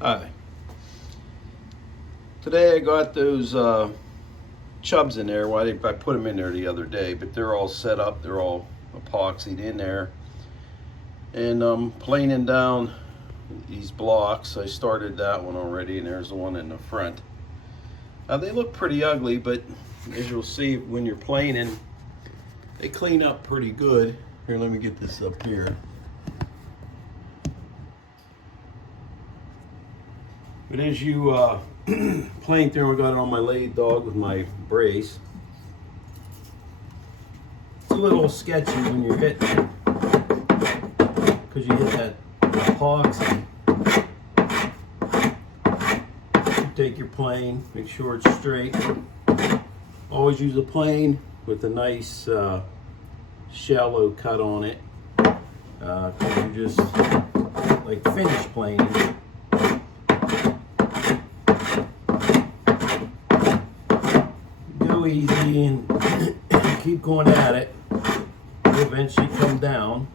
Hi. Today I got those chubs in there. Well, I put them in there the other day, but they're all set up. They're all epoxied in there. And I'm planing down these blocks. I started that one already, and there's the one in the front. They look pretty ugly, but as you'll see when you're planing, they clean up pretty good. Here, let me get this up here. But as you plane through, I got it on my lead dog with my brace. It's a little sketchy when you're hitting, because you hit that epoxy. You take your plane, make sure it's straight. Always use a plane with a nice shallow cut on it, because you just like finish planing. Easy and keep going at it. You'll eventually come down.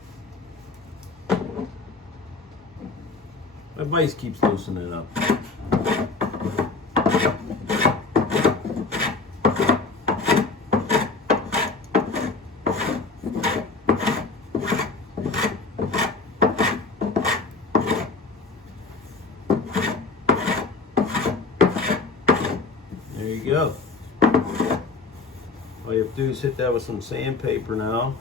My vise keeps loosening up. There you go. All you have to do is hit that with some sandpaper now.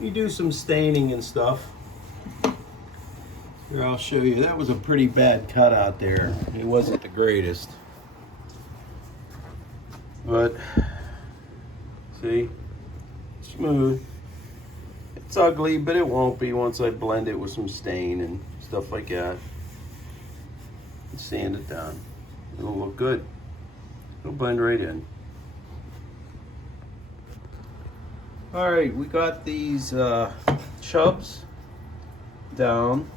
You do some staining and stuff. Here, I'll show you. That was a pretty bad cut out there. It wasn't the greatest. But, see, smooth. It's ugly, but it won't be once I blend it with some stain and stuff like that. And sand it down. It'll look good. It'll blend right in. All right, we got these chubs down.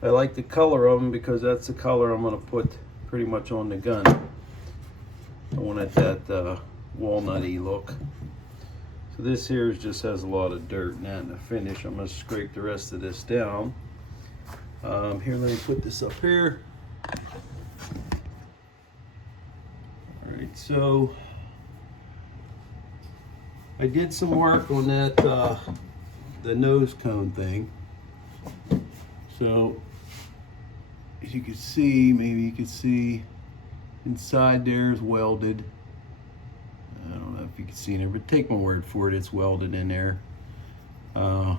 I like the color of them because that's the color I'm gonna put pretty much on the gun. I want it that walnutty look. So this here just has a lot of dirt and that in the finish. I'm gonna scrape the rest of this down. Here, let me put this up here. So I did some work on that the nose cone thing. So as you can see, maybe you can see inside there is welded. I don't know if you can see it there, but take my word for it, it's welded in there. It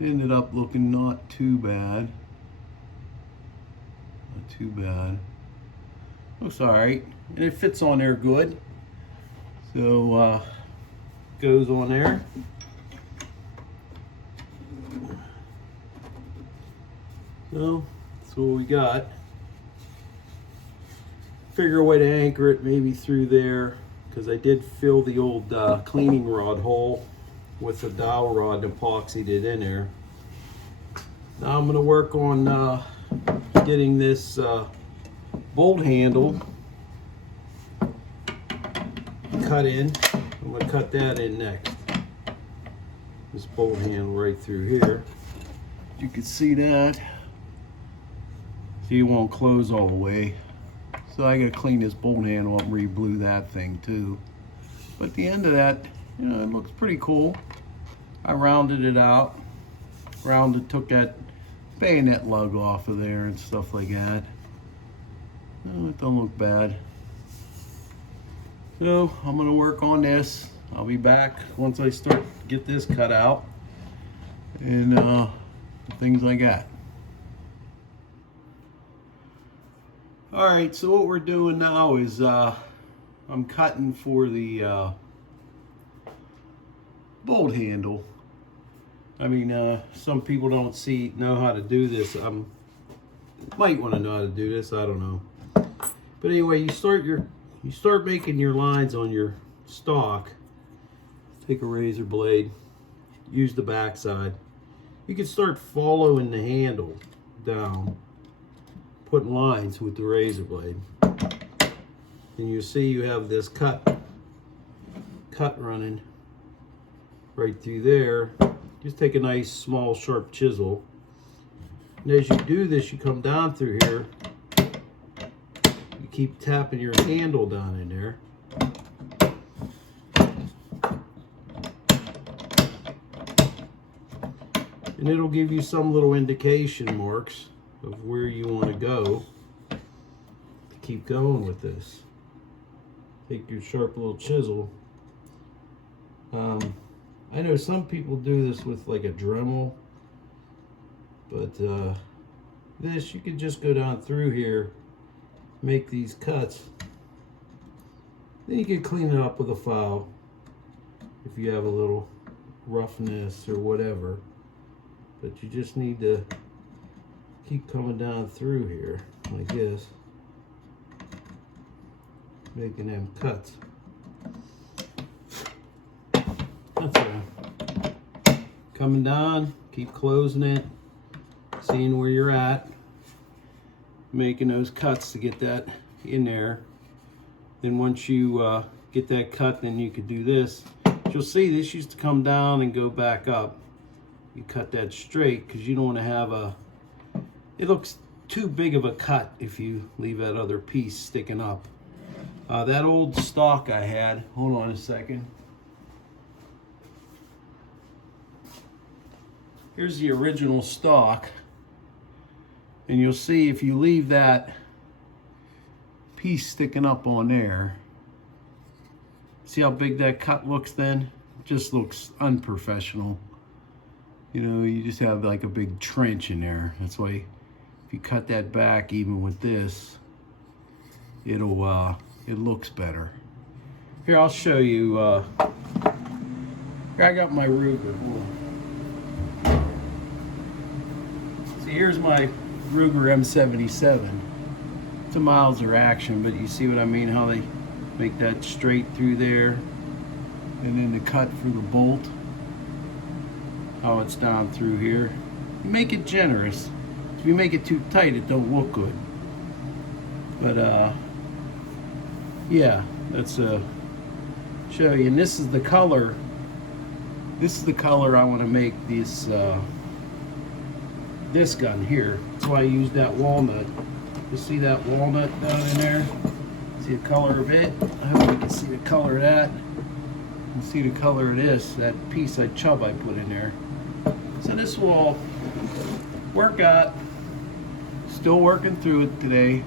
ended up looking not too bad. Not too bad. Looks all right, and it fits on there good. So goes on there. So that's what we got. Figure a way to anchor it maybe through there, because I did fill the old cleaning rod hole with the dowel rod and epoxied it in there. Now I'm going to work on getting this bolt handle cut in. I'm going to cut that in next. This bolt handle right through here. You can see that. See, it won't close all the way. So I got to clean this bolt handle up and re-blue that thing too. But at the end of that, you know, it looks pretty cool. I rounded it out. Took that bayonet lug off of there and stuff like that. Oh, it don't look bad. So I'm gonna work on this. I'll be back once I start to get this cut out and things like that. All right, so what we're doing now is I'm cutting for the bolt handle. I mean, some people don't know how to do this. Might want to know how to do this. I don't know. But anyway, you start making your lines on your stock. Take a razor blade, use the back side. You can start following the handle down, putting lines with the razor blade. And you see you have this cut running right through there. Just take a nice small sharp chisel, and as you do this, you come down through here. You keep tapping your handle down in there. And it'll give you some little indication marks of where you want to go to keep going with this. Take your sharp little chisel. I know some people do this with like a Dremel, but this, you can just go down through here, make these cuts. Then you can clean it up with a file if you have a little roughness or whatever. But you just need to keep coming down through here like this, making them cuts. That's all. Coming down, keep closing it, seeing where you're at, making those cuts to get that in there. Then once you get that cut, then you could do this. You'll see this used to come down and go back up. You cut that straight because you don't want to have it looks too big of a cut if you leave that other piece sticking up. That old stock I had, hold on a second. Here's the original stock, and you'll see if you leave that piece sticking up on there, see how big that cut looks then? It just looks unprofessional. You know, you just have like a big trench in there. That's why if you cut that back, even with this, it looks better. Here, I'll show you. Here, I got my Ruger. See, here's my Ruger M77. It's a Mauser action, but you see what I mean? How they make that straight through there, and then the cut for the bolt. How it's down through here. You make it generous. If you make it too tight, it don't look good. But yeah, that's show you. And this is the color. This is the color I want to make this this gun here. That's why I used that walnut. You see that walnut down in there? See the color of it? I hope you can see the color of that. You can see the color of this, that piece of chub I put in there. So this will all work out. Still working through it today.